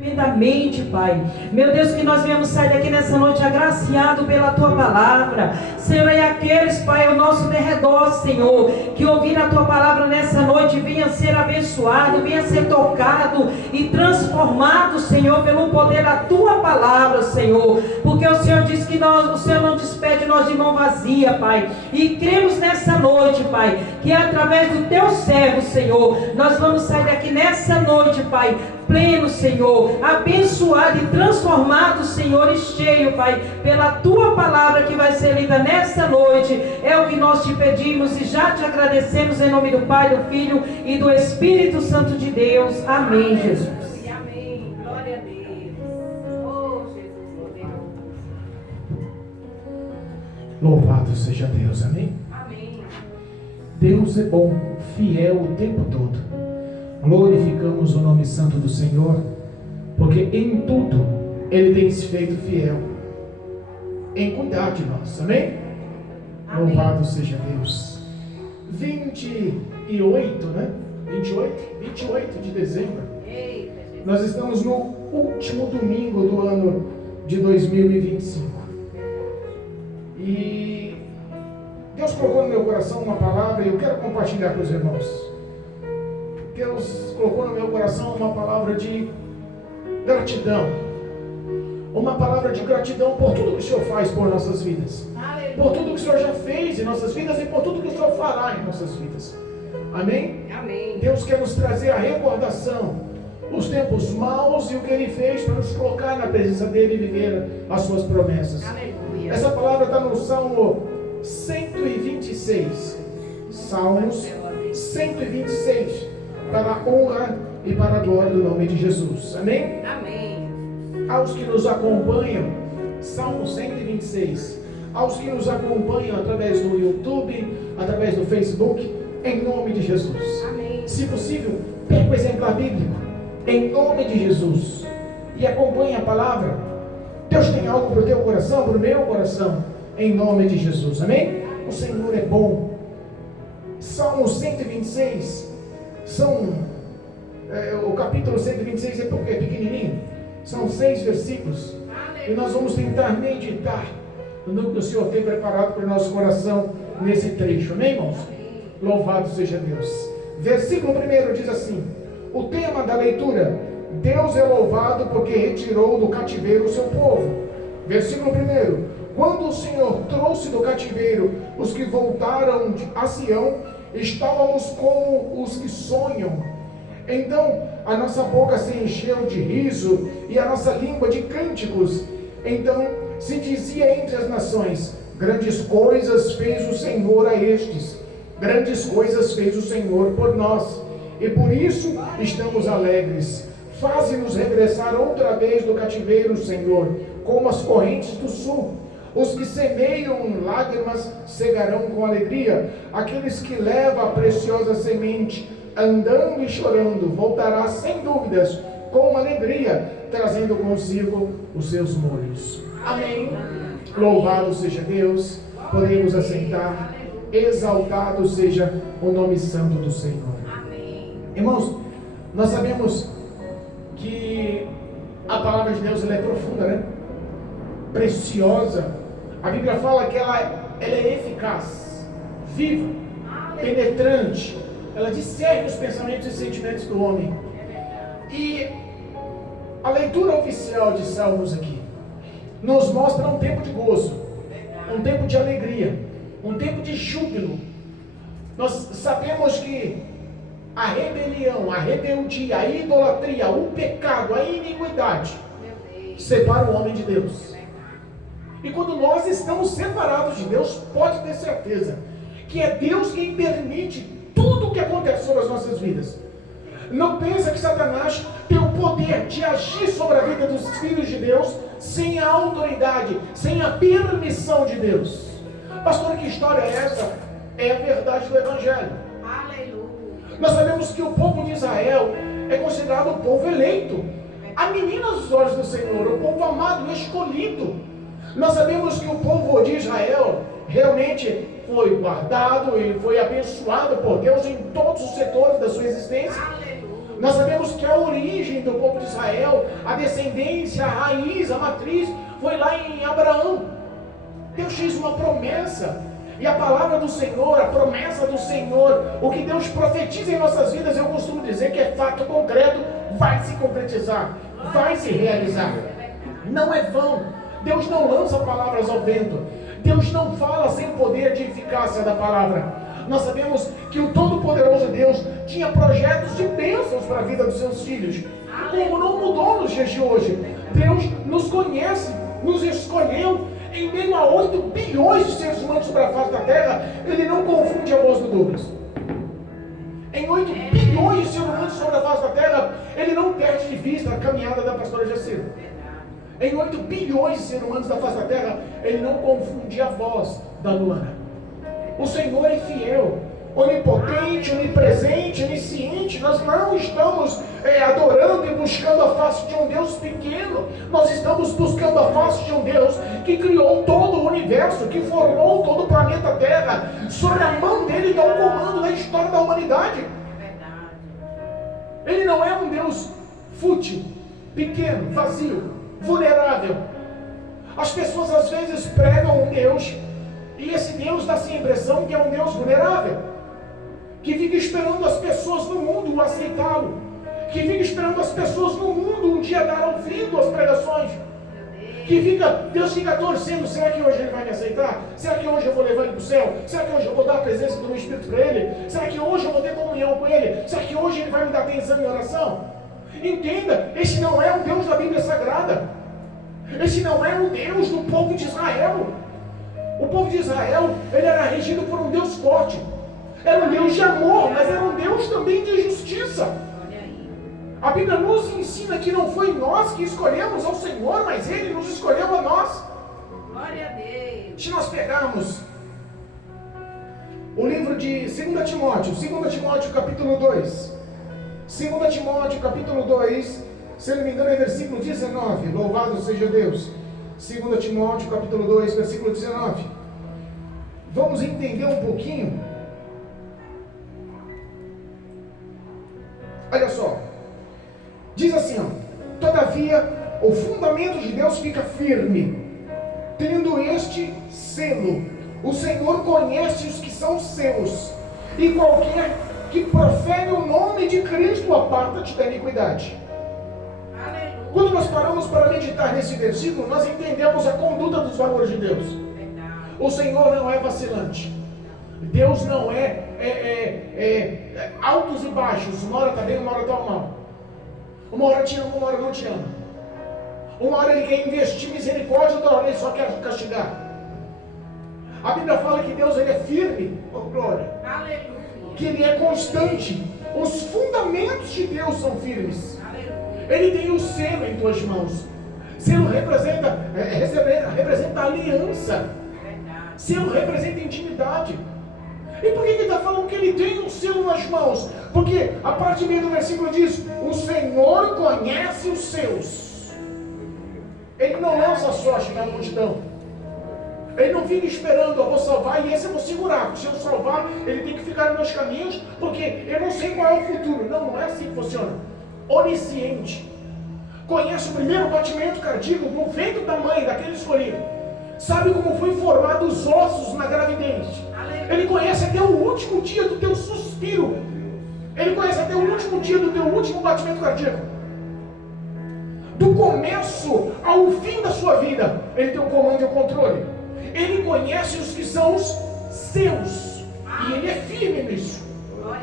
Tremendamente, Pai, meu Deus, que nós viemos sair daqui nessa noite agraciado pela Tua palavra, Senhor, e aqueles, Pai, ao nosso derredor, Senhor, que ouviram a Tua palavra nessa noite, venha ser abençoado, venha ser tocado e transformado, Senhor, pelo poder da Tua palavra, Senhor, porque o Senhor diz que o Senhor não despede nós de mão vazia, Pai, e cremos nessa noite, Pai, que através do Teu servo, Senhor, nós vamos sair daqui nessa noite, Pai, pleno, Senhor, abençoado e transformado, Senhor, e cheio, Pai, pela Tua palavra que vai ser lida nessa noite. É o que nós te pedimos e já te agradecemos em nome do Pai, do Filho e do Espírito Santo de Deus. Amém, Jesus. Amém. Glória a Deus. Oh, Jesus, poderoso. Louvado seja Deus, amém? Amém. Deus é bom, fiel o tempo todo. Glorificamos o nome santo do Senhor, porque em tudo Ele tem se feito fiel, em cuidar de nós, amém? Amém. Louvado seja Deus. 28, né? 28 de dezembro. Eita, Jesus. Nós estamos no último domingo do ano de 2025. E Deus colocou no meu coração uma palavra e eu quero compartilhar com os irmãos. Deus colocou no meu coração uma palavra de gratidão. Uma palavra de gratidão por tudo que o Senhor faz por nossas vidas. Aleluia. Por tudo que o Senhor já fez em nossas vidas e por tudo que o Senhor fará em nossas vidas. Amém? Amém. Deus quer nos trazer a recordação, os tempos maus e o que Ele fez para nos colocar na presença dEle e viver as suas promessas. Aleluia. Essa palavra está no Salmo 126. Salmos 126. Para a honra e para a glória do nome de Jesus. Amém? Amém. Aos que nos acompanham, Salmo 126. Aos que nos acompanham através do YouTube, através do Facebook, em nome de Jesus. Amém. Se possível, pega o exemplar bíblico, em nome de Jesus, e acompanhe a palavra. Deus tem algo para o teu coração, para o meu coração, em nome de Jesus. Amém? O Senhor é bom. Salmo 126. O capítulo 126 é pequenininho, são 6 versículos, e nós vamos tentar meditar no que o Senhor tem preparado para o nosso coração nesse trecho, amém, irmãos? Louvado seja Deus. Versículo 1 diz assim: o tema da leitura: Deus é louvado porque retirou do cativeiro o seu povo. Versículo 1: quando o Senhor trouxe do cativeiro os que voltaram a Sião, estávamos como os que sonham. Então a nossa boca se encheu de riso e a nossa língua de cânticos. Então se dizia entre as nações: grandes coisas fez o Senhor a estes, grandes coisas fez o Senhor por nós, e por isso estamos alegres. Faze-nos regressar outra vez do cativeiro, Senhor, como as correntes do sul. Os que semeiam em lágrimas cegarão com alegria. Aqueles que levam a preciosa semente, andando e chorando, voltará sem dúvidas com alegria, trazendo consigo os seus molhos. Amém. Louvado seja Deus. Podemos assentar. Exaltado seja o nome santo do Senhor. Amém. Irmãos, nós sabemos que a palavra de Deus ela é profunda, né? Preciosa. A Bíblia fala que ela é eficaz, viva, penetrante. Ela discerne os pensamentos e sentimentos do homem. E a leitura oficial de Salmos aqui nos mostra um tempo de gozo, um tempo de alegria, um tempo de júbilo. Nós sabemos que a rebelião, a rebeldia, a idolatria, o pecado, a iniquidade separa o homem de Deus. E quando nós estamos separados de Deus, pode ter certeza que é Deus quem permite tudo o que acontece sobre as nossas vidas. Não pensa que Satanás tem o poder de agir sobre a vida dos filhos de Deus sem a autoridade, sem a permissão de Deus. Pastor, que história é essa? É a verdade do Evangelho. Aleluia. Nós sabemos que o povo de Israel é considerado o povo eleito, a menina dos olhos do Senhor, o povo amado, o escolhido. Nós sabemos que o povo de Israel realmente foi guardado e foi abençoado por Deus em todos os setores da sua existência. Aleluia. Nós sabemos que a origem do povo de Israel, a descendência, a raiz, a matriz, foi lá em Abraão. Deus fez uma promessa. E a palavra do Senhor, a promessa do Senhor, o que Deus profetiza em nossas vidas, eu costumo dizer que é fato concreto, vai se concretizar, vai se realizar. Não é vão. Deus não lança palavras ao vento. Deus não fala sem poder de eficácia da palavra. Nós sabemos que o Todo-Poderoso Deus tinha projetos de bênçãos para a vida dos seus filhos. Como não mudou nos dias de hoje. Deus nos conhece, nos escolheu. Em meio a 8 bilhões de seres humanos sobre a face da terra, Ele não confunde a voz do Douglas. Em 8 bilhões de seres humanos sobre a face da terra, Ele não perde de vista a caminhada da pastora Jacira. Em 8 bilhões de seres humanos da face da terra, Ele não confunde a voz da Luana. O Senhor é fiel, onipotente, onipresente, onisciente. Nós não estamos adorando e buscando a face de um Deus pequeno. Nós estamos buscando a face de um Deus que criou todo o universo, que formou todo o planeta Terra. Sobre a mão dele dá o comando da história da humanidade. Ele não é um Deus fútil, pequeno, vazio, vulnerável. As pessoas às vezes pregam um Deus, e esse Deus dá-se a impressão que é um Deus vulnerável, que fica esperando as pessoas no mundo aceitá-lo, que fica esperando as pessoas no mundo um dia dar ouvido às pregações, que Deus fica torcendo: será que hoje Ele vai me aceitar? Será que hoje eu vou levar Ele para o céu? Será que hoje eu vou dar a presença do meu Espírito para Ele? Será que hoje eu vou ter comunhão com Ele? Será que hoje Ele vai me dar atenção em oração? Entenda, este não é o Deus da Bíblia Sagrada. Este não é o Deus do povo de Israel. O povo de Israel, ele era regido por um Deus forte. Era um Deus de amor, mas era um Deus também de justiça. A Bíblia nos ensina que não foi nós que escolhemos ao Senhor, mas Ele nos escolheu a nós. Glória a Deus. Se nós pegarmos o livro de 2 Timóteo capítulo 2. 2 Timóteo capítulo 2, se não me engano é versículo 19. Louvado seja Deus. 2 Timóteo capítulo 2, versículo 19. Vamos entender um pouquinho. Olha só. Diz assim, ó: todavia o fundamento de Deus fica firme, tendo este selo: o Senhor conhece os que são seus, e qualquer que profere o nome de Cristo aparta-te da iniquidade. Quando nós paramos para meditar nesse versículo, nós entendemos a conduta dos valores de Deus. O Senhor não é vacilante. Deus não é altos e baixos. Uma hora está bem, uma hora está mal. Uma hora te ama, uma hora não te ama. Uma hora Ele quer investir misericórdia, outra hora Ele só quer castigar. A Bíblia fala que Deus ele é firme, oh glória. Aleluia. Que Ele é constante. Os fundamentos de Deus são firmes. Ele tem o selo em tuas mãos. Selo representa a aliança. Selo representa intimidade. E por que ele está falando que ele tem um selo nas mãos? Porque a parte meio do versículo diz: o Senhor conhece os seus. Ele não lança a sorte na multidão. Ele não fica esperando: eu vou salvar e esse eu vou segurar. Se eu salvar, ele tem que ficar nos meus caminhos, porque eu não sei qual é o futuro. Não é assim que funciona. Onisciente, conhece o primeiro batimento cardíaco no ventre da mãe, daquele escolhido, sabe como foi formado os ossos na gravidez, Ele conhece até o último dia do teu suspiro, Ele conhece até o último dia do teu último batimento cardíaco, do começo ao fim da sua vida. Ele tem o comando e o controle. Ele conhece os que são os seus, e Ele é firme nisso.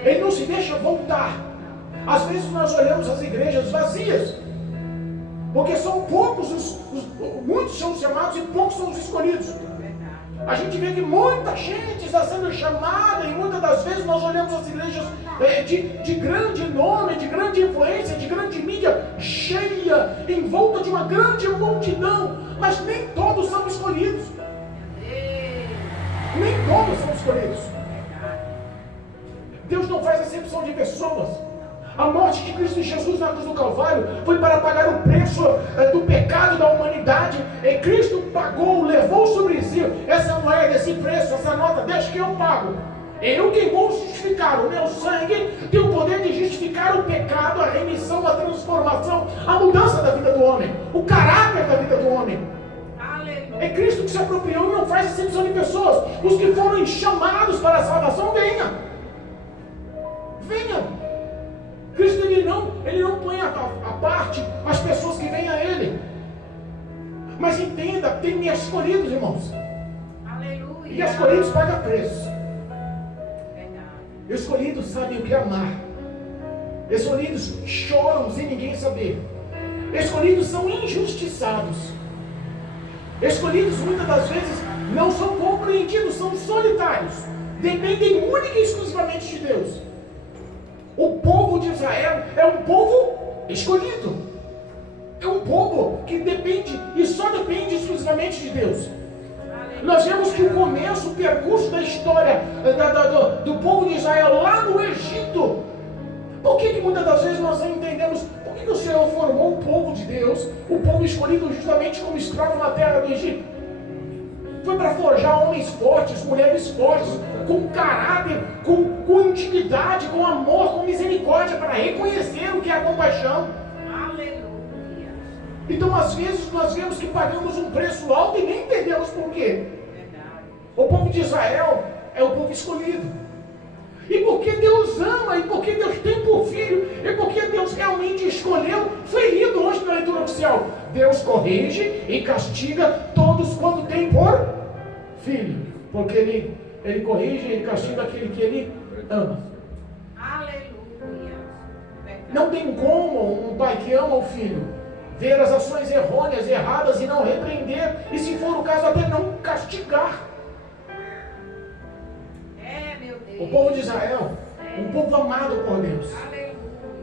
Ele não se deixa voltar. Às vezes nós olhamos as igrejas vazias, porque são poucos, muitos são os chamados e poucos são os escolhidos. A gente vê que muita gente está sendo chamada, e muitas das vezes nós olhamos as igrejas de grande nome, de grande influência, de grande mídia, cheia, em volta de uma grande multidão, mas nem todos são escolhidos. Nem todos são escolhidos. Deus não faz acepção de pessoas. A morte de Cristo Jesus na cruz do Calvário foi para pagar o preço do pecado da humanidade. E Cristo pagou, levou sobre si essa moeda, esse preço, essa nota. Deixa que eu pago. Eu quem vou justificar. O meu sangue tem o poder de justificar o pecado, a remissão, a transformação, a mudança da vida do homem, o caráter da vida do homem. É Cristo que se apropriou e não faz exceção de pessoas. Os que foram chamados para a salvação, venham. Cristo ele não põe a parte as pessoas que vêm a Ele. Mas entenda, tem escolhidos, irmãos. Aleluia. E escolhidos pagam preço. Escolhidos sabem o que é amar. Escolhidos choram sem ninguém saber. Escolhidos são injustiçados. Escolhidos muitas das vezes não são compreendidos, são solitários. Dependem única e exclusivamente de Deus. O povo de Israel é um povo escolhido. É um povo que depende e só depende exclusivamente de Deus. Nós vemos que o começo, o percurso da história do povo de Israel lá no Egito. Por que muitas das vezes nós não entendemos por que o Senhor formou o povo de Deus, o povo escolhido justamente como escravo na terra do Egito? Foi para forjar homens fortes, mulheres fortes, com caráter, com intimidade, com amor, com misericórdia, para reconhecer o que é a compaixão. Aleluia. Então, às vezes, nós vemos que pagamos um preço alto e nem entendemos por quê. O povo de Israel é o povo escolhido. E porque Deus ama, e porque Deus tem por filho, e porque Deus realmente escolheu, foi lido hoje na leitura oficial. Deus corrige e castiga todos quando tem por filho. Porque Ele corrige e castiga aquele que Ele ama. Aleluia. Não tem como um pai que ama o filho ver as ações errôneas, erradas e não repreender, e se for o caso até não castigar. O povo de Israel, um povo amado por Deus.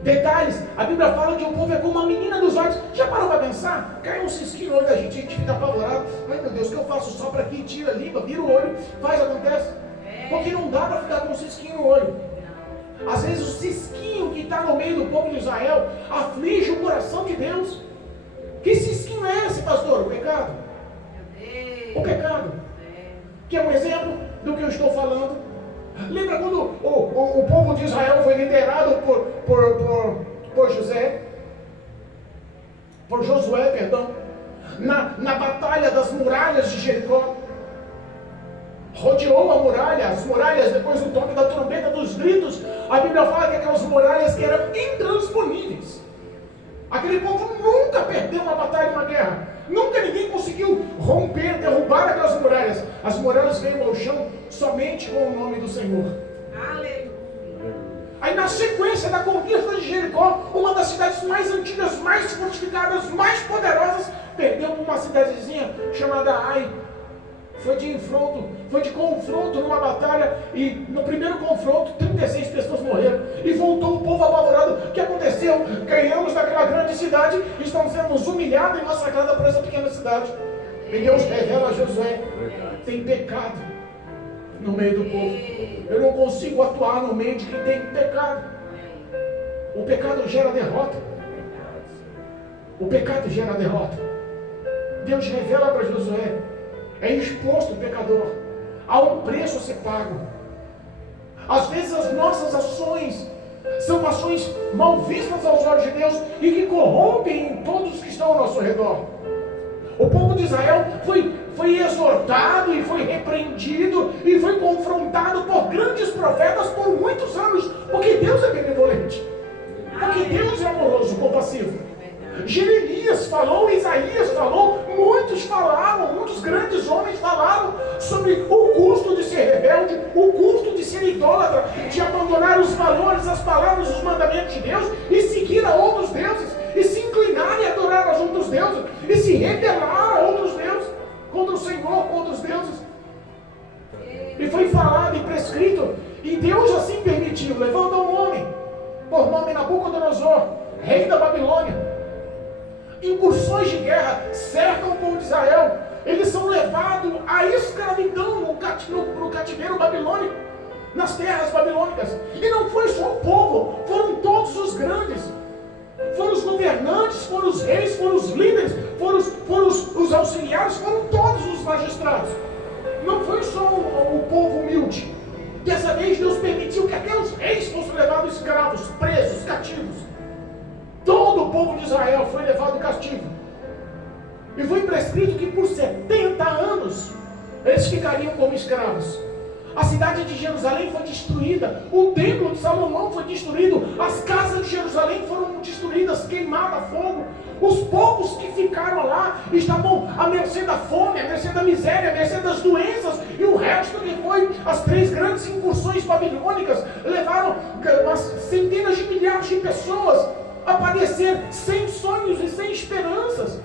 Detalhes, a Bíblia fala que o povo é como uma menina dos olhos. Já parou para pensar? Cai um cisquinho no olho da gente, a gente fica apavorado. Ai meu Deus, o que eu faço? Sopra aqui, tira a língua, vira o olho, faz, acontece. Porque não dá para ficar com um cisquinho no olho. Às vezes o cisquinho que está no meio do povo de Israel aflige o coração de Deus. Que cisquinho é esse, pastor? O pecado. O pecado. Que é um exemplo do que eu estou falando. Lembra quando o povo de Israel foi liderado por Josué, perdão, na batalha das muralhas de Jericó? Rodeou a muralha, as muralhas, depois do toque da trombeta, dos gritos, a Bíblia fala que aquelas muralhas que eram intransponíveis. Aquele povo nunca perdeu uma batalha, uma guerra. Nunca ninguém conseguiu romper, derrubar aquelas muralhas. As muralhas veio ao chão somente com o nome do Senhor. Aleluia. Aí na sequência da conquista de Jericó, uma das cidades mais antigas, mais fortificadas, mais poderosas, perdeu uma cidadezinha chamada Ai. Foi de confronto numa batalha, e no primeiro confronto 36 pessoas morreram, e voltou o povo apavorado. O que aconteceu? Ganhamos daquela grande cidade e estamos sendo humilhados e massacrados por essa pequena cidade. E Deus revela a Josué: tem pecado no meio do povo. Eu não consigo atuar no meio de quem tem pecado. O pecado gera derrota. O pecado gera derrota. Deus revela para Josué: é exposto o pecador, há um preço a ser pago. Às vezes as nossas ações são ações mal vistas aos olhos de Deus e que corrompem todos que estão ao nosso redor. O povo de Israel foi exortado e foi repreendido e foi confrontado por grandes profetas por muitos anos, porque Deus é benevolente, porque Deus é amoroso, compassivo. Jeremias falou, Isaías falou, muitos grandes homens falaram sobre o custo de ser rebelde, o custo de ser idólatra, de abandonar os valores, as palavras, os mandamentos de Deus e seguir a outros deuses, e se inclinar e adorar aos outros deuses, e se rebelar a outros deuses, contra o Senhor, contra os deuses. E foi falado e prescrito, e Deus assim permitiu, levando um homem, por nome Nabucodonosor, rei da Babilônia. Incursões de guerra cercam o povo de Israel. Eles são levados à escravidão no cativeiro babilônico, nas terras babilônicas. E não foi só o povo, foram todos os grandes. Foram os governantes, foram os reis, foram os líderes, foram os auxiliares, foram todos os magistrados. Não foi só o povo humilde. Dessa vez Deus permitiu que aquela cativos. Todo o povo de Israel foi levado cativo. E foi prescrito que por 70 anos eles ficariam como escravos. A cidade de Jerusalém foi destruída, o templo de Salomão foi destruído, as casas de Jerusalém foram destruídas, queimadas a fogo. Os poucos que ficaram lá estavam à mercê da fome, à mercê da miséria, à mercê das doenças, e o resto que foi as 3 grandes incursões babilônicas levaram umas centenas de milhares de pessoas a padecer sem sonhos e sem esperanças.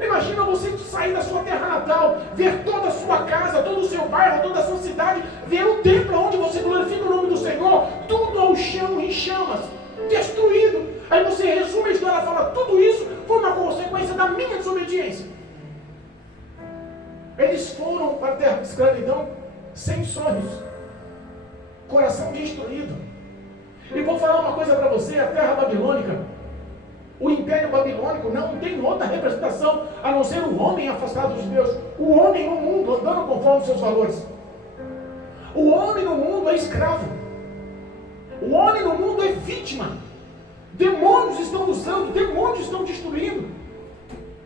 Imagina você sair da sua terra natal, ver toda a sua casa, todo o seu bairro, toda a sua cidade, ver o templo onde você glorifica o nome do Senhor, tudo ao chão, em chamas, destruído. Aí você resume a história e fala, tudo isso foi uma consequência da minha desobediência. Eles foram para a terra de escravidão sem sonhos, coração destruído. E vou falar uma coisa para você, a terra babilônica, o império babilônico não tem outra representação a não ser o homem afastado de Deus, o homem no mundo andando conforme os seus valores. O homem no mundo é escravo, o homem no mundo é vítima. Demônios estão usando, demônios estão destruindo.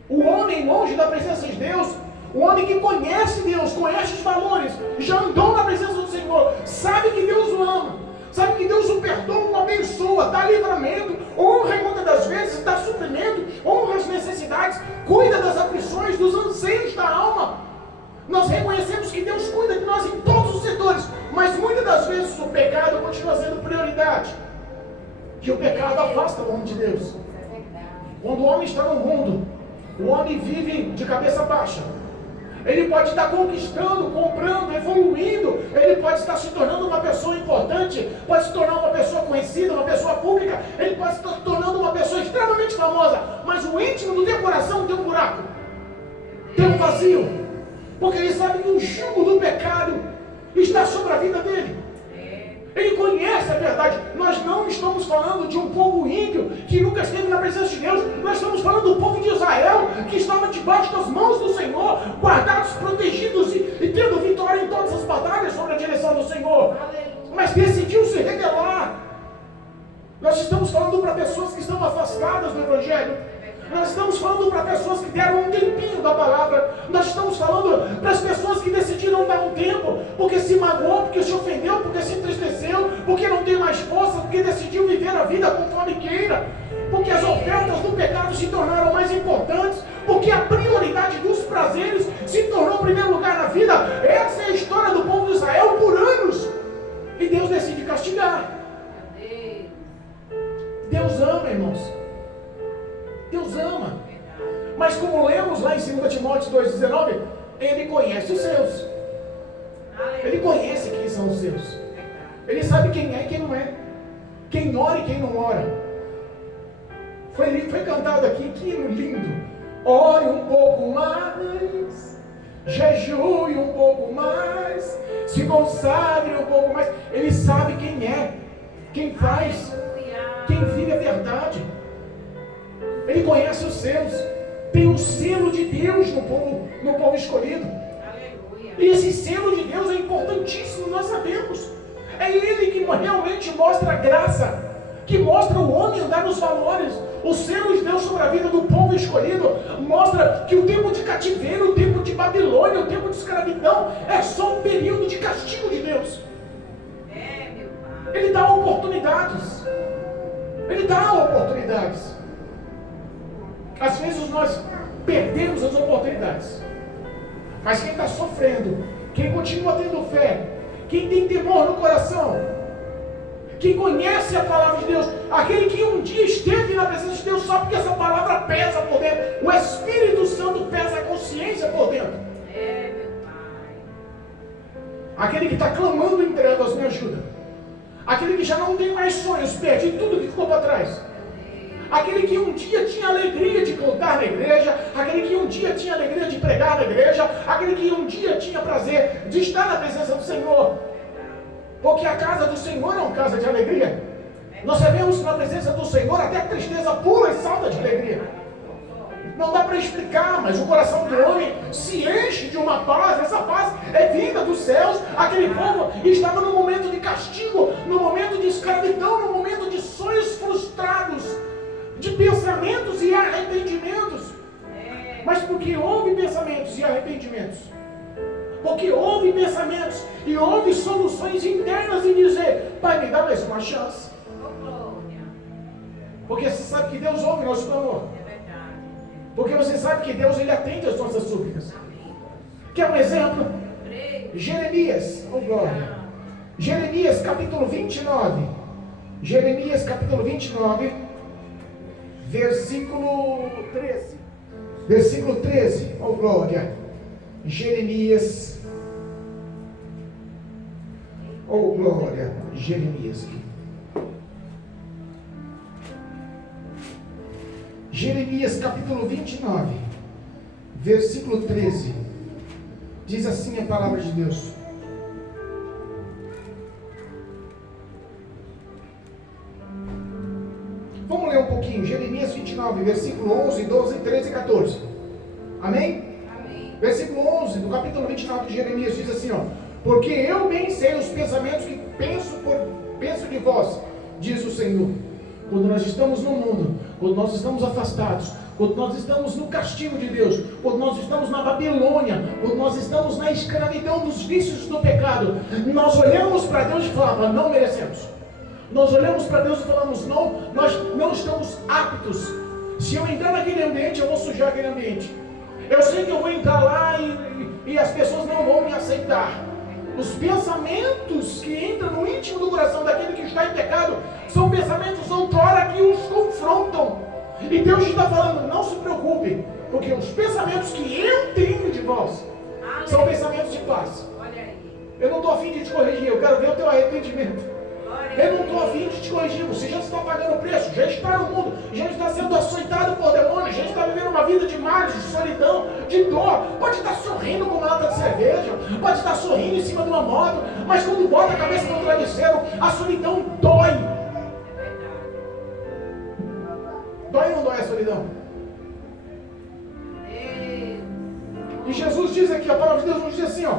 O homem longe da presença de Deus, o homem que conhece Deus, conhece os valores, já andou na presença do Senhor, sabe que Deus o ama, sabe que Deus o perdoa, o abençoa, dá livramento, honra em muitas das vezes, dá suprimento, honra as necessidades, cuida das aflições, dos anseios da alma. Nós reconhecemos que Deus cuida de nós em todos os setores, mas muitas das vezes o pecado continua sendo prioridade. Que o pecado afasta o homem de Deus. Quando o homem está no mundo, o homem vive de cabeça baixa. Ele pode estar conquistando, comprando, evoluindo. Ele pode estar se tornando uma pessoa importante, pode se tornar uma pessoa conhecida, uma pessoa pública. Ele pode estar se tornando uma pessoa extremamente famosa. Mas o íntimo do teu coração tem um buraco, tem um vazio. Porque ele sabe que o jugo do pecado está sobre a vida dele. Ele conhece a verdade. Nós não estamos falando de um povo ímpio que nunca esteve na presença de Deus. Nós estamos falando do povo de Israel que estava debaixo das mãos do Senhor, guardados, protegidos e tendo vitória em todas as batalhas sobre a direção do Senhor. Mas decidiu se rebelar. Nós estamos falando para pessoas que estão afastadas do Evangelho. Nós estamos falando para pessoas que deram um tempinho da palavra. Nós estamos falando para as pessoas que decidiram dar um tempo, porque se magoou, porque se ofendeu, porque se entristeceu, porque não tem mais força, porque decidiu viver a vida conforme queira, porque as ofertas do pecado se tornaram mais importantes, porque a prioridade dos prazeres se tornou o primeiro lugar na vida. Essa é a história do povo de Israel por anos. E Deus decide castigar. Deus ama, irmãos. Deus ama. Mas como lemos lá em 2 Timóteo 2,19, Ele conhece os seus. Ele conhece quem são os seus. Ele sabe quem é e quem não é. Quem ora e quem não ora. Foi cantado aqui, que lindo. Ore um pouco mais, jejue um pouco mais, se consagre um pouco mais. Ele sabe quem é, quem faz, quem vive a verdade. Ele conhece os seus. Tem um selo de Deus no povo escolhido. Aleluia. E esse selo de Deus é importantíssimo, nós sabemos. É Ele que realmente mostra a graça, que mostra o homem andar nos valores. O selo de Deus sobre a vida do povo escolhido mostra que o tempo de cativeiro, o tempo de Babilônia, o tempo de escravidão é só um período de castigo de Deus. Ele dá oportunidades. Ele dá oportunidades. Às vezes nós perdemos as oportunidades. Mas quem está sofrendo, quem continua tendo fé, quem tem temor no coração, quem conhece a palavra de Deus, aquele que um dia esteve na presença de Deus, sabe que essa palavra pesa por dentro. O Espírito Santo pesa a consciência por dentro. Meu Pai. Aquele que está clamando em trevas, me ajuda. Aquele que já não tem mais sonhos, perde tudo que ficou para trás. Aquele que um dia tinha alegria de cantar na igreja, aquele que um dia tinha alegria de pregar na igreja, aquele que um dia tinha prazer de estar na presença do Senhor. Porque a casa do Senhor é uma casa de alegria. Nós sabemos que na presença do Senhor até a tristeza pula e salta de alegria. Não dá para explicar, mas o coração do homem se enche de uma paz. Essa paz é vinda dos céus. Aquele povo estava no momento de castigo, no momento de escravidão, no momento de frustrados de pensamentos e arrependimentos. Mas porque houve pensamentos e arrependimentos. Porque houve pensamentos e houve soluções internas em dizer: Pai, me dá mais uma chance. Porque você sabe que Deus ouve nosso clamor. Porque você sabe que Deus, Ele atende as nossas súplicas. Quer um exemplo? Jeremias, oh glória. Jeremias capítulo 29. Jeremias capítulo 29, versículo 13. Versículo 13, oh glória. Jeremias, oh glória. Jeremias. Jeremias capítulo 29, versículo 13. Diz assim a palavra de Deus: vamos ler um pouquinho. Jeremias 29, versículo 11, 12, 13 e 14. Amém? Amém. Versículo 11 do capítulo 29 de Jeremias diz assim, ó: porque eu bem sei os pensamentos que penso de vós, diz o Senhor. Quando nós estamos no mundo, quando nós estamos afastados, quando nós estamos no castigo de Deus, quando nós estamos na Babilônia, quando nós estamos na escravidão dos vícios do pecado, nós olhamos para Deus e falamos: não merecemos. Nós olhamos para Deus e falamos: não, nós não estamos aptos. Se eu entrar naquele ambiente, eu vou sujar aquele ambiente. Eu sei que eu vou entrar lá e as pessoas não vão me aceitar. Os pensamentos que entram no íntimo do coração daquele que está em pecado são pensamentos outrora que os confrontam. E Deus está falando: não se preocupe, porque os pensamentos que eu tenho de vós são pensamentos de paz. Eu não estou a fim de te corrigir, eu quero ver o teu arrependimento. Eu não estou a fim de te corrigir. Você já está pagando o preço, já está no mundo, já está sendo açoitado por demônios, já está vivendo uma vida de males, de solidão, de dor. Pode estar sorrindo com uma lata de cerveja, pode estar sorrindo em cima de uma moto, mas quando bota a cabeça no travesseiro, a solidão dói. Dói ou não dói a solidão? E Jesus diz aqui, a palavra de Deus nos diz assim, ó: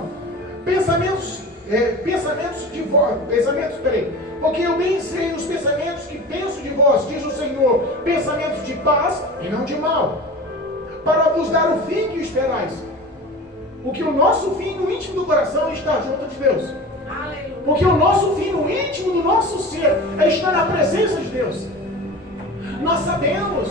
porque eu bem sei os pensamentos que penso de vós, diz o Senhor, pensamentos de paz e não de mal, para vos dar o fim que esperais. Porque o nosso fim no íntimo do coração é estar junto de Deus. Porque o nosso fim no íntimo do nosso ser é estar na presença de Deus. Nós sabemos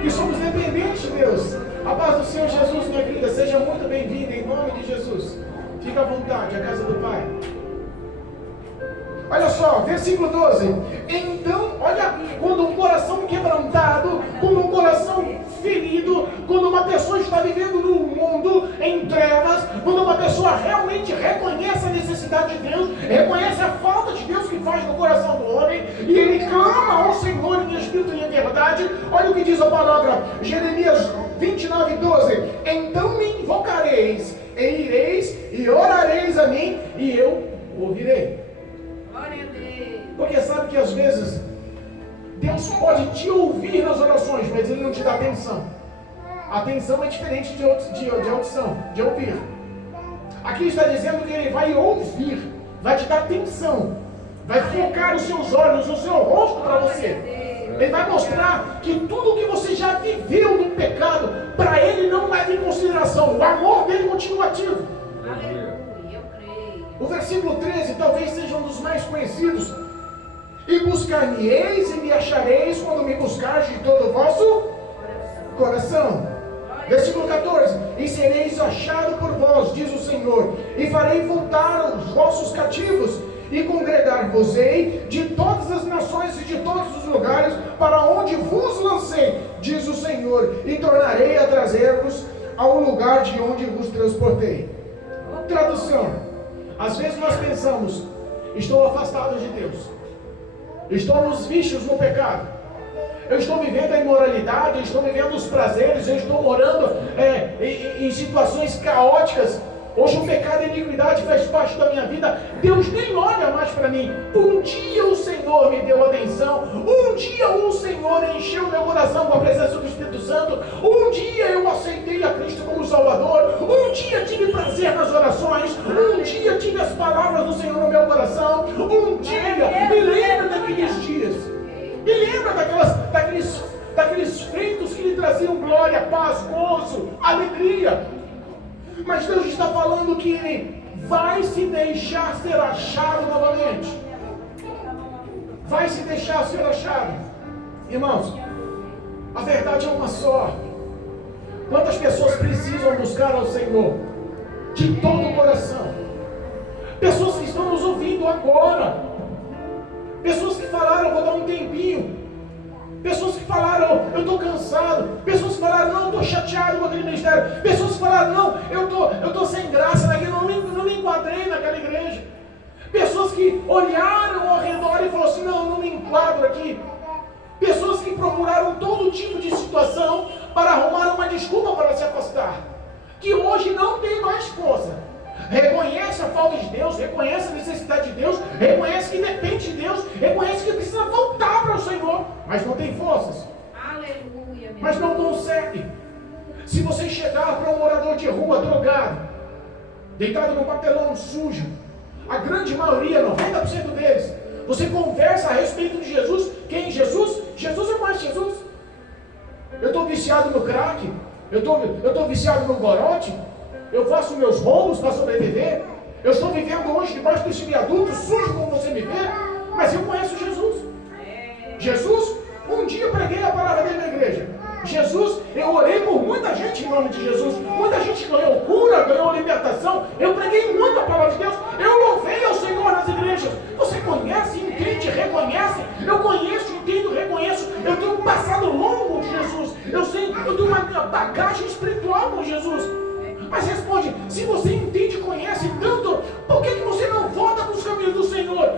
que somos dependentes de Deus. A paz do Senhor Jesus, minha querida, seja muito bem-vinda em nome de Jesus. Fica à vontade, a casa do Pai. Olha só, versículo 12. Então, olha, quando um coração quebrantado, quando um coração ferido, quando uma pessoa está vivendo no mundo em trevas, quando uma pessoa realmente reconhece a necessidade de Deus, reconhece a falta de Deus que faz no coração do homem, e ele clama ao Senhor em espírito e em verdade, olha o que diz a palavra, Jeremias 29, 12. Então me invocareis, e ireis e orareis a mim, e eu ouvirei. Glória a Deus. Porque sabe que às vezes Deus pode te ouvir nas orações, mas Ele não te dá atenção. A atenção é diferente de audição, de ouvir. Aqui está dizendo que Ele vai ouvir, vai te dar atenção, vai focar os seus olhos, o seu rosto para você. Ele vai mostrar que tudo que você já viveu no pecado, para Ele não leva em consideração. O amor dele continua ativo. Aleluia, eu creio. O versículo 13 talvez seja um dos mais conhecidos. E buscar-me-eis e me achareis quando me buscares de todo o vosso coração. Versículo 14. E sereis achado por vós, diz o Senhor, e farei voltar os vossos cativos, e congregar-vos-ei de todas as nações e de todos os lugares para onde vos lancei, diz o Senhor, e tornarei a trazer-vos ao lugar de onde vos transportei. Tradução: às vezes nós pensamos: estou afastado de Deus, estou nos vícios, no pecado, eu estou vivendo a imoralidade, eu estou vivendo os prazeres, eu estou morando em situações caóticas. Hoje o pecado e a iniquidade faz parte da minha vida. Deus nem olha mais para mim. Um dia o Senhor me deu atenção. Um dia o Senhor encheu meu coração com a presença do Espírito Santo. Um dia eu aceitei a Cristo como Salvador. Um dia tive prazer nas orações. Um dia tive as palavras do Senhor no meu coração. Um dia, me lembro daqueles dias. Me lembra daqueles feitos que lhe traziam glória, paz, gozo, alegria. Mas Deus está falando que ele vai se deixar ser achado novamente. Vai se deixar ser achado. Irmãos, a verdade é uma só. Quantas pessoas precisam buscar ao Senhor? De todo o coração. Pessoas que estão nos ouvindo agora. Pessoas que falaram, vou dar um tempinho. Pessoas que falaram, eu estou cansado. Pessoas que falaram, não, eu estou chateado com aquele ministério. Pessoas que falaram, não, eu estou sem graça naquele, não me enquadrei naquela igreja. Pessoas que olharam ao redor e falaram assim, não me enquadro aqui. Pessoas que procuraram todo tipo de situação para arrumar uma desculpa para se afastar. Que hoje não tem mais força. Reconhece a falta de Deus, reconhece a necessidade de Deus, reconhece que depende de Deus, reconhece que precisa voltar para o Senhor, mas não tem forças. Aleluia, mas não consegue. Se você chegar para um morador de rua drogado, deitado num papelão sujo, a grande maioria, 90% deles, você conversa a respeito de Jesus. Quem? Jesus? Jesus é mais Jesus. Eu estou viciado no crack, eu estou viciado no gorote, eu faço meus roubos para sobreviver, eu estou vivendo hoje debaixo desse viaduto sujo como você me vê, mas eu conheço Jesus. Jesus, um dia eu preguei a palavra dele na igreja. Jesus, eu orei por muita gente em nome de Jesus, muita gente ganhou cura, ganhou libertação, eu preguei muito a palavra de Deus, eu louvei ao Senhor nas igrejas. Você conhece, entende, reconhece? Eu conheço, entendo, reconheço, eu tenho um passado longo com Jesus, eu tenho uma bagagem espiritual com Jesus. Mas responde, se você entende e conhece tanto, por que você não volta para os caminhos do Senhor?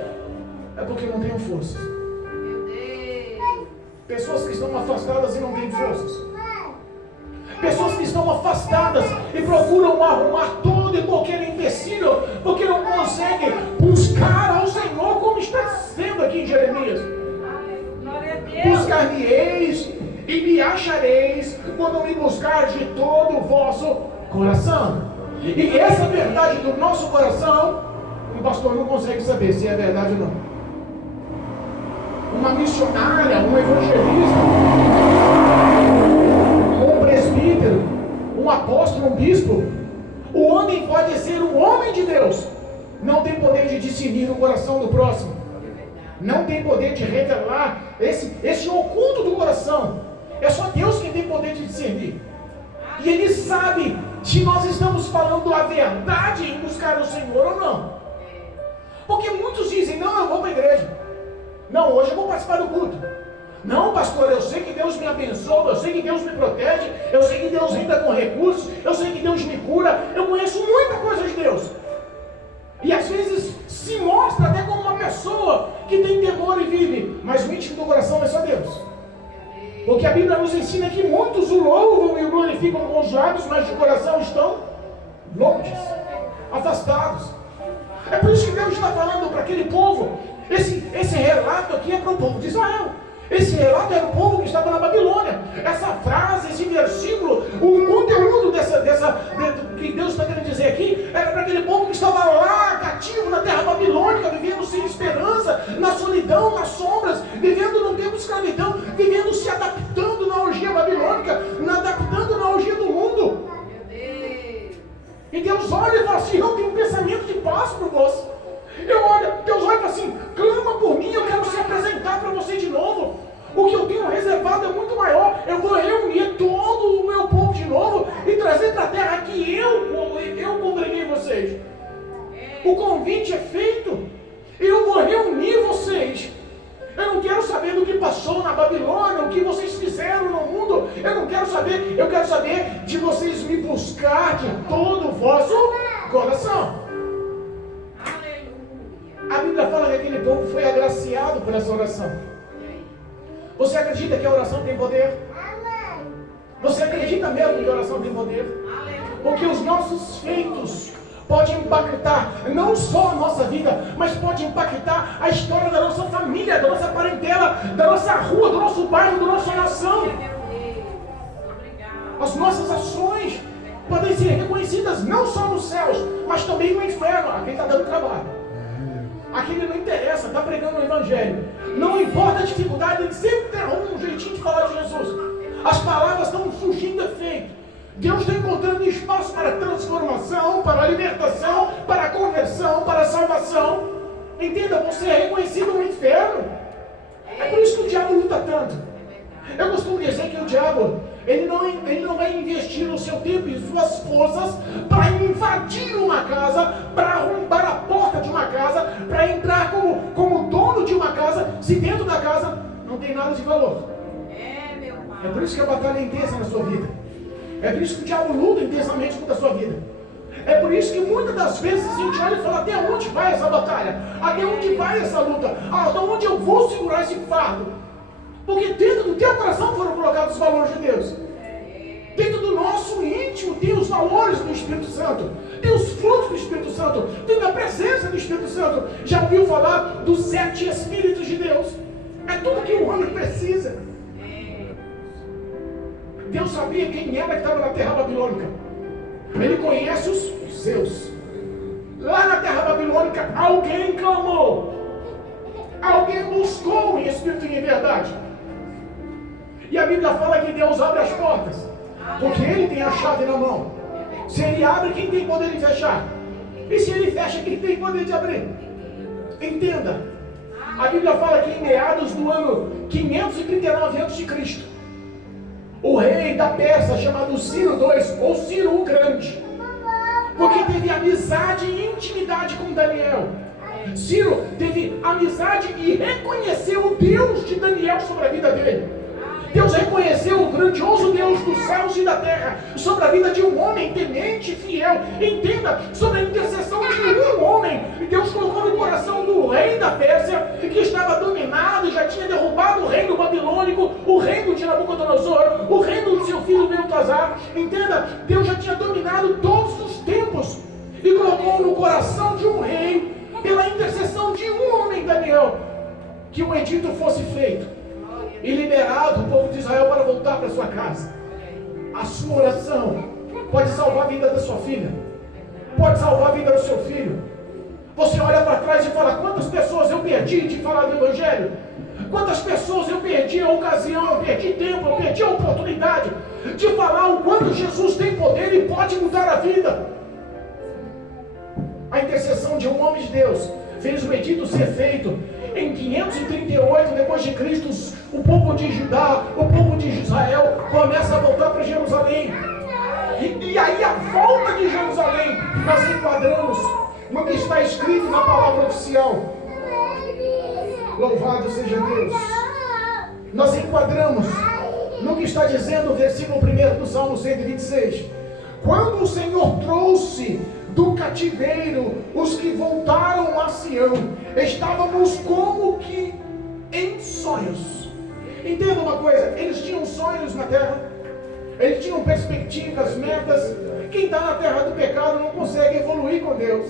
É porque não tenho forças. Meu Deus. Pessoas que estão afastadas e não têm forças. Pessoas que estão afastadas e procuram arrumar todo e qualquer empecilho, porque não conseguem buscar ao Senhor, como está sendo aqui em Jeremias. Buscar-me-eis e me achareis quando me buscar de todo o vosso coração. E essa verdade do nosso coração, o pastor não consegue saber se é verdade ou não. Uma missionária, um evangelista, um presbítero, um apóstolo, um bispo, o homem pode ser um homem de Deus, não tem poder de discernir o coração do próximo, não tem poder de revelar esse oculto do coração. É só Deus quem tem poder de discernir. E Ele sabe se nós estamos falando a verdade em buscar o Senhor ou não. Porque muitos dizem, não, eu vou para a igreja. Não, hoje eu vou participar do culto. Não, pastor, eu sei que Deus me abençoa, eu sei que Deus me protege, eu sei que Deus entra com recursos, eu sei que Deus me cura, eu conheço muita coisa de Deus. E às vezes se mostra até como uma pessoa que tem temor e vive, mas o íntimo do coração é só Deus. Porque a Bíblia nos ensina que muitos o louvam e o glorificam com os lábios, mas de coração estão longe, afastados. É por isso que Deus está falando para aquele povo. Esse relato aqui é para o povo de Israel. Esse relato era o povo que estava na Babilônia. Essa frase, esse versículo, o conteúdo que Deus está querendo dizer aqui, era para aquele povo que estava lá, cativo na terra babilônica, vivendo sem esperança, na solidão, nas sombras, vivendo num tempo de escravidão, vivendo se adaptando na orgia babilônica, adaptando na orgia do mundo. E Deus olha e fala assim, eu tenho um pensamento de paz por vós. Deus olha e fala assim, clama por mim, eu quero se apresentar para você de novo. O que eu tenho reservado é muito maior. Eu vou reunir todo o meu povo de novo e trazer para a terra que eu congreguei vocês. O convite é feito. Eu vou reunir vocês. Eu não quero saber do que passou na Babilônia, o que vocês fizeram no mundo. Eu não quero saber. Eu quero saber de vocês me buscar de todo o vosso coração. A Bíblia fala que aquele povo foi agraciado por essa oração. Você acredita que a oração tem poder? Você acredita mesmo que a oração tem poder? Porque os nossos feitos podem impactar não só a nossa vida, mas pode impactar a história da nossa família, da nossa parentela, da nossa rua, do nosso bairro, da nossa nação. As nossas ações podem ser reconhecidas não só nos céus, mas também no inferno. A quem está dando trabalho. Aquele não interessa, está pregando o evangelho, Não importa a dificuldade, ele sempre arruma um jeitinho de falar de Jesus. As palavras estão surgindo efeito. Deus está encontrando espaço para transformação, para libertação, para conversão, para salvação. Entenda, você é reconhecido no inferno. É por isso que o diabo luta tanto. Eu costumo dizer que o diabo, ele não vai investir o seu tempo e suas forças para invadir uma casa, para arrombar a porta de uma casa, para entrar como dono de uma casa, se dentro da casa não tem nada de valor. É por isso que a batalha é intensa na sua vida. É por isso que o diabo luta intensamente contra a sua vida. É por isso que muitas das vezes a gente olha e fala: até onde vai essa batalha? Até onde vai essa luta? Até onde eu vou segurar esse fardo? Porque dentro do teu coração foram colocados os valores de Deus. Dentro do nosso íntimo tem os valores do Espírito Santo, tem os frutos do Espírito Santo, tem a presença do Espírito Santo. Já ouviu falar dos 7 Espíritos de Deus? É tudo que o homem precisa. Deus sabia quem era que estava na terra babilônica. Ele conhece os seus. Lá na terra babilônica, alguém clamou. Alguém buscou em espírito e em verdade. E a Bíblia fala que Deus abre as portas, porque Ele tem a chave na mão. Se Ele abre, quem tem poder de fechar? E se Ele fecha, quem tem poder de abrir? Entenda. A Bíblia fala que em meados do ano 539 a.C., o rei da Pérsia, chamado Ciro II, ou Ciro o Grande, porque teve amizade e intimidade com Daniel. Ciro teve amizade e reconheceu o Deus de Daniel sobre a vida dele. Deus reconheceu o grandioso Deus dos céus e da terra sobre a vida de um homem temente e fiel. Entenda, sobre a intercessão de um homem. Deus colocou no coração do rei da Pérsia, que estava dominado e já tinha derrubado o reino babilônico, o reino de Nabucodonosor, o reino do seu filho Beltazar. Entenda, Deus já tinha dominado todos os tempos e colocou no coração de um rei, pela intercessão de um homem, Daniel, que o edito fosse feito e liberado o povo de Israel para voltar para sua casa. A sua oração pode salvar a vida da sua filha, pode salvar a vida do seu filho. Você olha para trás e fala: quantas pessoas eu perdi de falar do Evangelho? Quantas pessoas eu perdi a ocasião, eu perdi tempo, eu perdi a oportunidade de falar o quanto Jesus tem poder e pode mudar a vida. A intercessão de um homem de Deus fez o edito ser feito. Em 538 depois de Cristo, o povo de Judá, o povo de Israel começa a voltar para Jerusalém. E aí a volta de Jerusalém nós enquadramos no que está escrito na palavra oficial. Louvado seja Deus. Nós enquadramos no que está dizendo o versículo 1 do Salmo 126. Quando o Senhor trouxe do cativeiro os que voltaram a Sião, estávamos como que em sonhos. Entenda uma coisa, eles tinham sonhos na terra, eles tinham perspectivas, metas. Quem está na terra do pecado não consegue evoluir com Deus.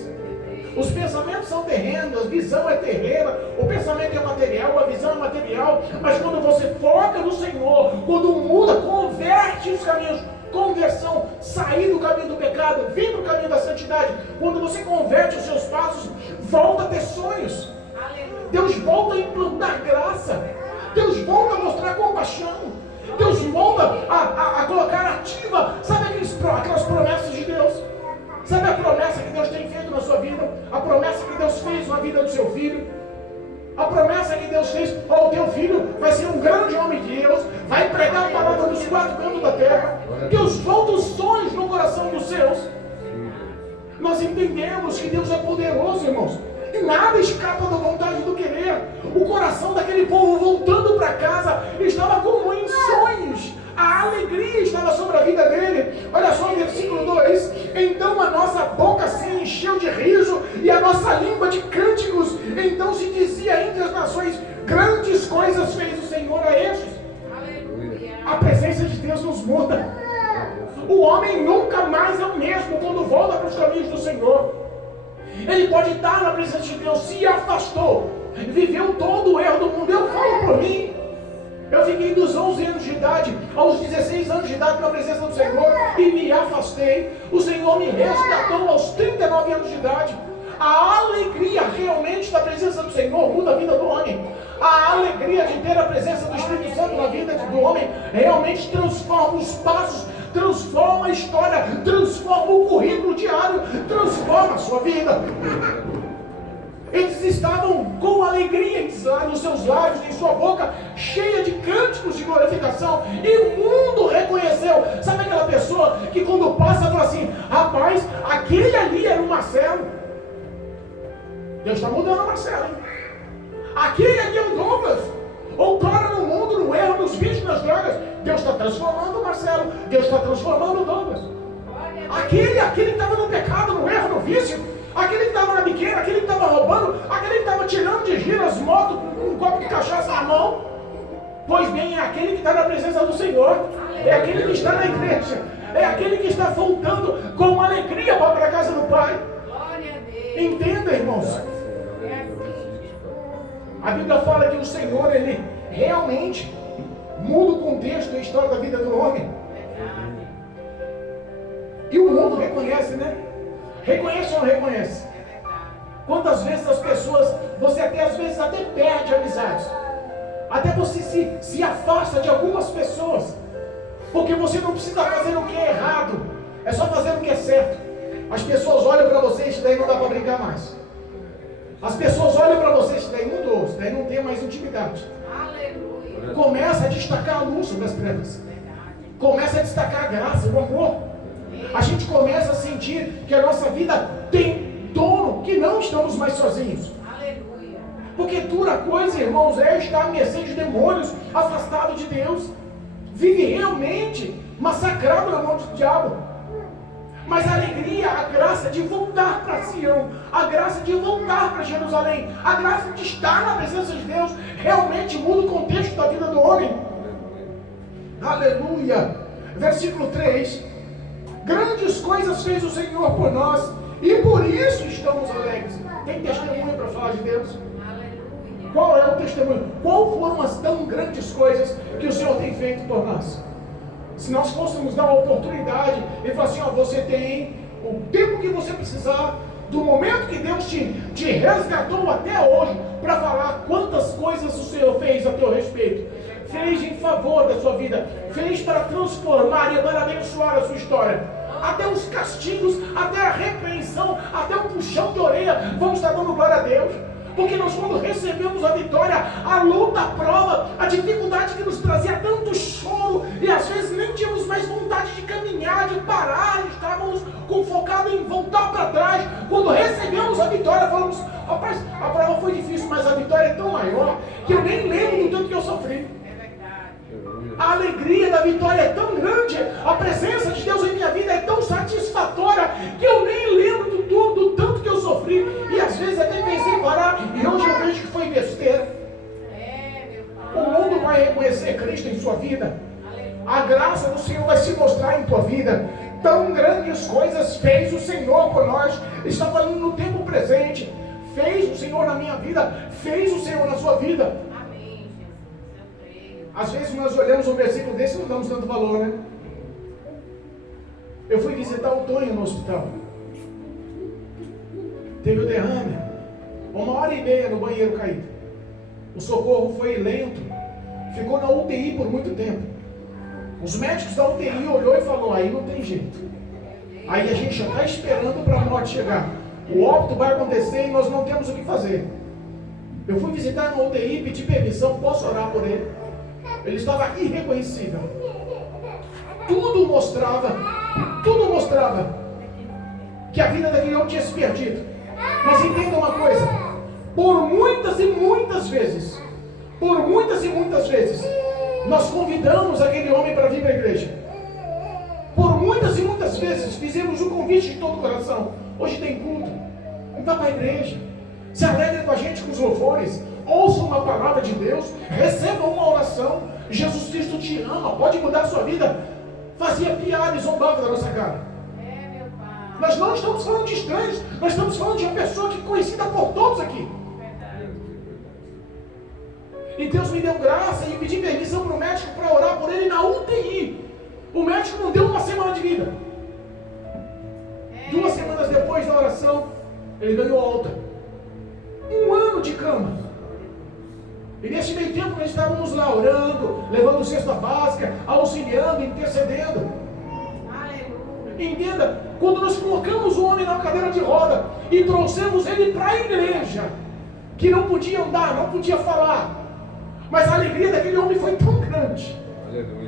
Os pensamentos são terrenos, a visão é terrena, o pensamento é material, a visão é material. Mas quando você foca no Senhor, quando muda, converte os caminhos, conversão, sair do caminho do pecado, vir para o caminho da santidade. Quando você converte os seus passos, volta a ter sonhos. Deus volta a implantar graça. Deus volta a mostrar compaixão. Deus volta a colocar ativa, sabe aquelas promessas de Deus? Sabe a promessa que Deus tem feito na sua vida? A promessa que Deus fez na vida do seu filho? A promessa que Deus fez: o teu filho vai ser um grande homem de Deus, vai pregar a palavra dos 4 cantos da terra. Deus volta os sonhos no coração dos seus. Nós entendemos que Deus é poderoso, irmãos, e nada escapa da vontade do querer. O coração daquele povo voltando para casa estava como em sonhos. A alegria estava sobre a vida dele. Olha só o versículo 2: então a nossa boca se encheu de riso e a nossa língua de cânticos. Então se dizia entre as nações: grandes coisas fez o Senhor a estes. A presença de Deus nos muda. O homem nunca mais é o mesmo quando volta para os caminhos do Senhor. Ele pode estar na presença de Deus, se afastou, viveu todo o erro do mundo. Eu falo por mim. Eu fiquei dos 11 anos de idade aos 16 anos de idade na presença do Senhor e me afastei. O Senhor me resgatou aos 39 anos de idade. A alegria realmente da presença do Senhor muda a vida do homem. A alegria de ter a presença do Espírito Santo na vida do homem realmente transforma os passos, transforma a história, transforma o currículo diário, transforma a sua vida. Eles estavam com alegria nos seus lábios, em sua boca, cheia de cânticos de glorificação, e o mundo reconheceu. Sabe aquela pessoa que quando passa fala assim: rapaz, aquele ali era o Marcelo. Deus está mudando o Marcelo, hein? Aquele ali é o Douglas. Outrora no mundo, no erro, nos vícios, nas drogas, Deus está transformando o Marcelo, Deus está transformando o Douglas. Aquele que estava no pecado, no erro, no vício, aquele que estava na biqueira, aquele que estava roubando, aquele que estava tirando de giro as motos com um copo de cachaça na mão. Pois bem, é aquele que está na presença do Senhor, é aquele que está na igreja, é aquele que está voltando com alegria para a casa do Pai. Entenda, irmãos. A Bíblia fala que o Senhor, Ele realmente muda o contexto e a história da vida do homem. E o mundo reconhece, né? Reconhece ou não reconhece? Quantas vezes as pessoas, você às vezes até perde amizades, até você se afasta de algumas pessoas, porque você não precisa fazer o que é errado, é só fazer o que é certo. As pessoas olham para você e isso daí não dá para brincar mais. As pessoas olham para você e isso daí mudou, isso daí não tem mais intimidade. Aleluia. Começa a destacar a luz sobre as trevas. Começa a destacar a graça, o amor. A gente começa a sentir que a nossa vida tem dono, que não estamos mais sozinhos. Aleluia. Porque dura coisa, irmãos, é estar à mercê de demônios, afastado de Deus. Vive realmente massacrado na mão do diabo. Mas a alegria, a graça de voltar para Sião, a graça de voltar para Jerusalém, a graça de estar na presença de Deus, realmente muda o contexto da vida do homem. Aleluia. Versículo 3. Grandes coisas fez o Senhor por nós, e por isso estamos alegres. Tem testemunho para falar de Deus? Aleluia. Qual é o testemunho? Qual foram as tão grandes coisas que o Senhor tem feito por nós? Se nós fôssemos dar uma oportunidade e falar assim: ó, você tem o tempo que você precisar, do momento que Deus te resgatou até hoje, para falar quantas coisas o Senhor fez a teu respeito, fez em favor da sua vida, fez para transformar e para abençoar a sua história. Até os castigos, até a repreensão, até o puxão de orelha, vamos estar dando glória a Deus. Porque nós, quando recebemos a vitória, a luta, a prova, a dificuldade que nos trazia tanto choro, e às vezes nem tínhamos mais vontade de caminhar, de parar, estávamos focados em voltar para trás. Quando recebemos a vitória, falamos: rapaz, a prova foi difícil, mas a vitória é tão maior que eu nem lembro do tanto que eu sofri. A alegria da vitória é tão grande, a presença de Deus em minha vida é tão satisfatória, que eu nem lembro do tanto que eu sofri. E às vezes até pensei em parar, e hoje eu vejo que foi besteira. O mundo vai reconhecer Cristo em sua vida. A graça do Senhor vai se mostrar em tua vida. Tão grandes coisas fez o Senhor por nós. Está falando no tempo presente. Fez o Senhor na minha vida, fez o Senhor na sua vida. Às vezes nós olhamos um versículo desse e não damos tanto valor, né? Eu fui visitar o Tonho no hospital. Teve o derrame. 1h30 no banheiro caído. O socorro foi lento. Ficou na UTI por muito tempo. Os médicos da UTI olhou e falou: aí não tem jeito. Aí a gente já está esperando para a morte chegar. O óbito vai acontecer e nós não temos o que fazer. Eu fui visitar na UTI e pedi permissão. Posso orar por ele? Ele estava irreconhecível. Tudo mostrava que a vida daquele homem tinha se perdido. Mas entenda uma coisa: por muitas e muitas vezes, nós convidamos aquele homem para vir para a igreja. Por muitas e muitas vezes fizemos um convite de todo o coração. Hoje tem culto, vá para a igreja, se alegre com a gente com os louvores, ouça uma palavra de Deus, receba uma oração. Jesus Cristo te ama, pode mudar a sua vida. Fazia piada e zombava da nossa cara. Meu pai. Nós não estamos falando de estranhos, nós estamos falando de uma pessoa que é conhecida por todos aqui. Verdade. E Deus me deu graça e pedi permissão para o médico para orar por ele na UTI. O médico não deu uma semana de vida. 2 semanas depois da oração, Ele ganhou alta. 1 ano de cama. E nesse meio tempo nós estávamos lá orando, levando cesta básica, auxiliando, intercedendo. Entenda, quando nós colocamos o homem na cadeira de roda e trouxemos ele para a igreja, que não podia andar, não podia falar, mas a alegria daquele homem foi tão grande,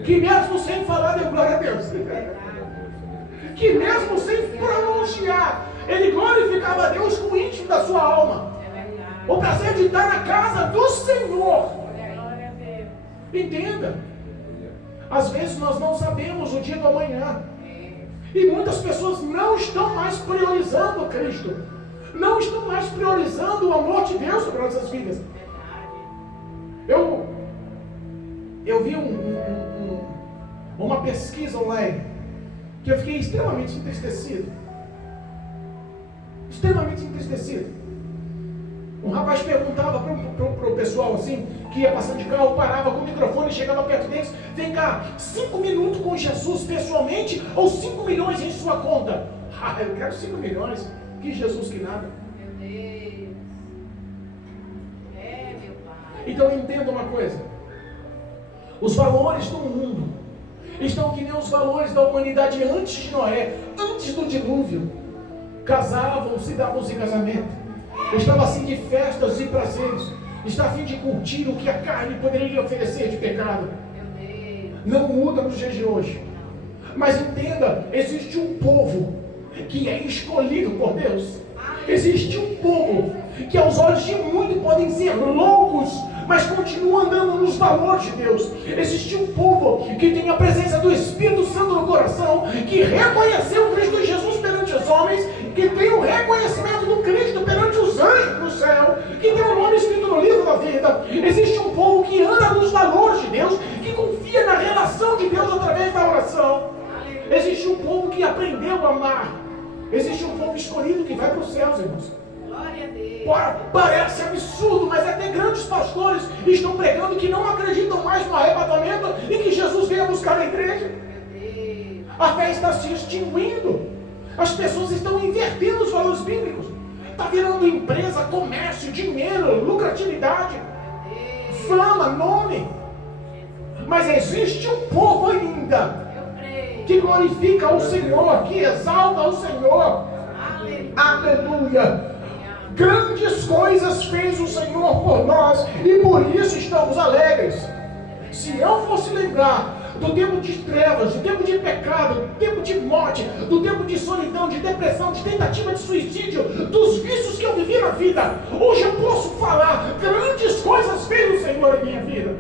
que mesmo sem falar, deu glória a Deus, que mesmo sem pronunciar, ele glorificava a Deus com o íntimo da sua alma. O prazer de estar na casa do Senhor. Entenda, às vezes nós não sabemos o dia do amanhã, e muitas pessoas não estão mais priorizando Cristo, não estão mais priorizando o amor de Deus sobre nossas vidas. Eu vi uma pesquisa online que eu fiquei extremamente entristecido. Extremamente entristecido. Um rapaz perguntava para o pessoal assim, que ia passando de carro, parava com o microfone, chegava perto deles: vem cá, 5 minutos com Jesus pessoalmente ou 5 milhões em sua conta? Ah, eu quero 5 milhões. Que Jesus que nada. Meu Deus. Meu Pai. Então entenda uma coisa: os valores do mundo estão que nem os valores da humanidade antes de Noé, antes do dilúvio. Casavam, se davam-se em casamento. Estava assim de festas e prazeres. Está a fim de curtir o que a carne poderia lhe oferecer de pecado. Não muda nos dias de hoje. Mas entenda, existe um povo que é escolhido por Deus. Existe um povo que aos olhos de muitos podem ser loucos, mas continuam andando nos valores de Deus. Existe um povo que tem a presença do Espírito Santo no coração, que reconheceu Cristo Jesus perante os homens, que tem o reconhecimento do Cristo perante os anjos no céu, que tem o nome escrito no livro da vida. Existe um povo que anda nos valores de Deus, que confia na relação de Deus através da oração. Existe um povo que aprendeu a amar. Existe um povo escolhido que vai para os céus, irmãos. Glória a Deus. Parece absurdo, mas até grandes pastores estão pregando que não acreditam mais no arrebatamento e que Jesus veio buscar na igreja. A fé está se extinguindo. As pessoas estão invertendo os valores bíblicos. Está virando empresa, comércio, dinheiro, lucratividade, fama, nome. Mas existe um povo ainda que glorifica o Senhor, que exalta o Senhor. Aleluia. Grandes coisas fez o Senhor por nós e por isso estamos alegres. Se eu fosse lembrar do tempo de trevas, do tempo de pecado, do tempo de morte, do tempo de solidão, de depressão, de tentativa de suicídio, dos vícios que eu vivi na vida, hoje eu posso falar: grandes coisas fez o Senhor em minha vida.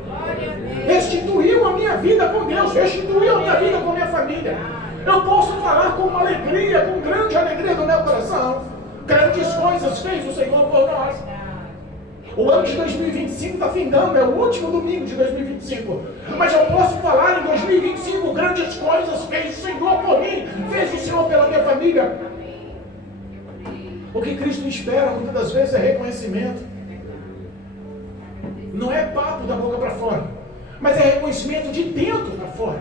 Restituiu a minha vida com Deus, restituiu a minha vida com a minha família. Eu posso falar com alegria, com grande alegria do meu coração: grandes coisas fez o Senhor por nós. O ano de 2025 está findando, é o último domingo de 2025. Mas eu posso falar em 2025: grandes coisas fez o Senhor por mim, fez o Senhor pela minha família. O que Cristo espera muitas das vezes é reconhecimento. Não é papo da boca para fora, mas é reconhecimento de dentro para fora.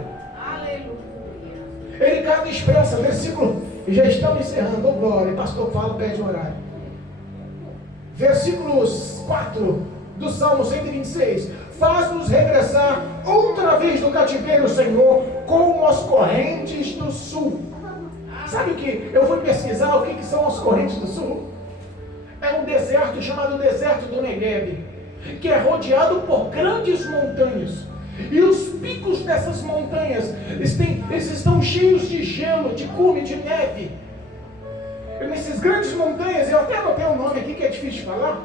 Ele cada expressa, versículo, já estamos encerrando, oh glória, pastor fala, pede horário. Versículos 4 do Salmo 126. Faz-nos regressar outra vez do cativeiro, Senhor, como as correntes do sul. Sabe o que? Eu fui pesquisar o que são as correntes do sul. É um deserto chamado deserto do Negev, que é rodeado por grandes montanhas. E os picos dessas montanhas, eles estão cheios de gelo, de cume, de neve. E nessas grandes montanhas, eu até anotei um nome aqui que é difícil de falar,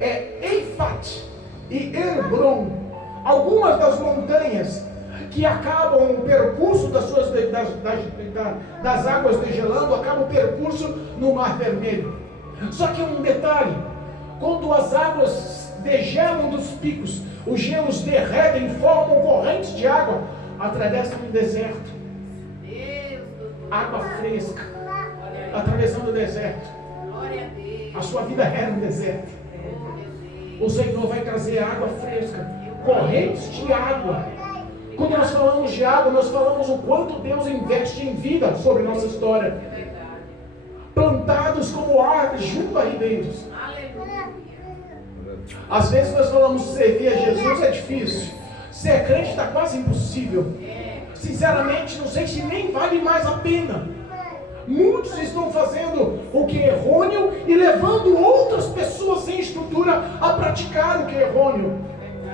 é Eifat e Hebron. Algumas das montanhas que acabam o percurso das águas degelando, acabam o percurso no Mar Vermelho. Só que um detalhe: quando as águas degelam dos picos, os gelos derretem, formam correntes de água, atravessam o deserto. Água fresca, atravessando o deserto. A sua vida era um deserto. O Senhor vai trazer água fresca, correntes de água. Quando nós falamos de água, nós falamos o quanto Deus investe em vida sobre nossa história. Plantar plantados como árvores junto a ribeiros. Aleluia. Às vezes nós falamos servir a Jesus é difícil. Ser crente está quase impossível. Sinceramente, não sei se nem vale mais a pena. Muitos estão fazendo o que é errôneo e levando outras pessoas sem estrutura a praticar o que é errôneo.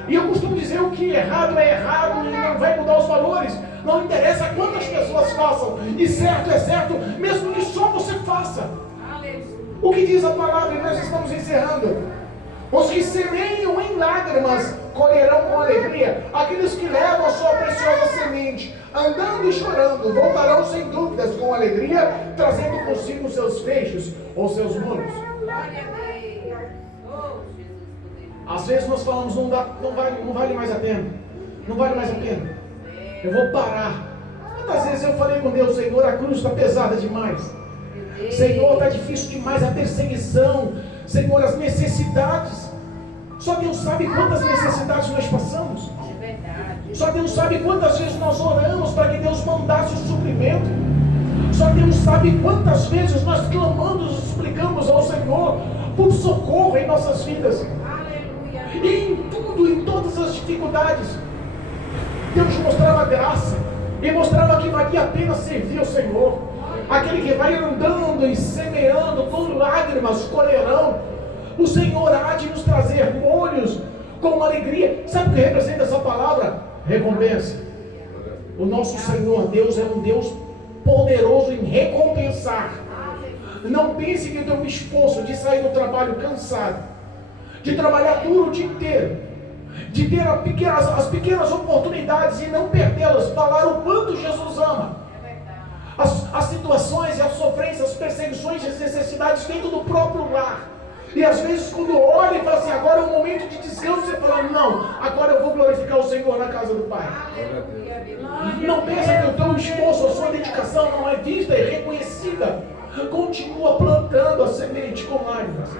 E eu costumo dizer o que é errado e não vai mudar os valores. Não interessa quantas pessoas façam. E certo é certo, mesmo que só você faça. O que diz a palavra, e nós estamos encerrando. Os que semeiam em lágrimas colherão com alegria. Aqueles que levam a sua preciosa semente, andando e chorando, voltarão sem dúvidas com alegria, trazendo consigo seus feixes ou seus molhos. Glória a Deus. Oh, Jesus poderoso. Às vezes nós falamos, não vale mais a pena. Não vale mais a pena. Eu vou parar. Quantas vezes eu falei com Deus, Senhor, a cruz está pesada demais. Senhor, está difícil demais a perseguição. Senhor, as necessidades. Só Deus sabe quantas necessidades nós passamos. É verdade. Só Deus sabe quantas vezes nós oramos para que Deus mandasse o suprimento. Só Deus sabe quantas vezes nós clamamos e suplicamos ao Senhor por socorro em nossas vidas. Aleluia. E em tudo, em todas as dificuldades, Deus mostrava graça e mostrava que valia a pena servir ao Senhor. Aquele que vai andando e semeando com lágrimas colherão. O Senhor há de nos trazer molhos com alegria. Sabe o que representa essa palavra? Recompensa. O nosso Senhor Deus é um Deus poderoso em recompensar. Não pense que eu tenho um esforço de sair do trabalho cansado, de trabalhar duro o dia inteiro, de ter as pequenas oportunidades e não perdê-las, falar o quanto Jesus ama. As situações e as sofrências, as perseguições e as necessidades dentro do próprio lar. E às vezes quando olha e fala assim, agora é um momento de descanso, você fala, não, agora eu vou glorificar o Senhor na casa do Pai. Não pensa que o teu esforço, a sua dedicação não é vista e reconhecida. Continua plantando a semente com lágrimas.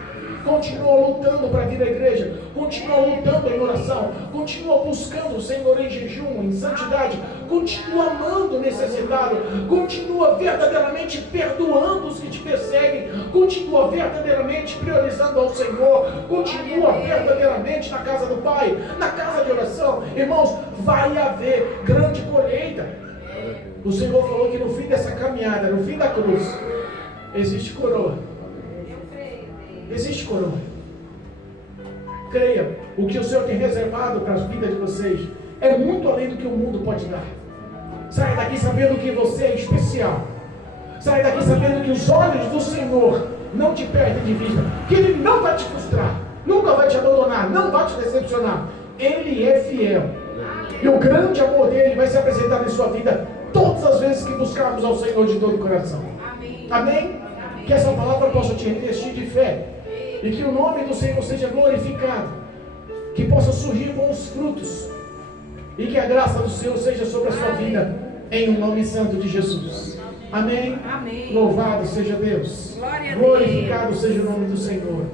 Continua lutando para vir à igreja. Continua lutando em oração. Continua buscando o Senhor em jejum, em santidade. Continua amando o necessitado. Continua verdadeiramente perdoando os que te perseguem. Continua verdadeiramente priorizando ao Senhor. Continua verdadeiramente na casa do Pai, na casa de oração. Irmãos, vai haver grande colheita. O Senhor falou que no fim dessa caminhada, no fim da cruz, existe coroa. Existe coroa. Creia, o que o Senhor tem reservado para as vidas de vocês é muito além do que o mundo pode dar. Saia daqui sabendo que você é especial. Saia daqui sabendo que os olhos do Senhor não te perdem de vista. Que Ele não vai te frustrar, nunca vai te abandonar, não vai te decepcionar. Ele é fiel. E o grande amor dele vai se apresentar em sua vida todas as vezes que buscarmos ao Senhor de todo o coração. Amém? Que essa palavra possa te revestir de fé. E que o nome do Senhor seja glorificado. Que possa surgir bons frutos. E que a graça do Senhor seja sobre a sua vida. Em o nome santo de Jesus. Amém? Amém. Louvado seja Deus. Glória a Deus. Glorificado seja o nome do Senhor.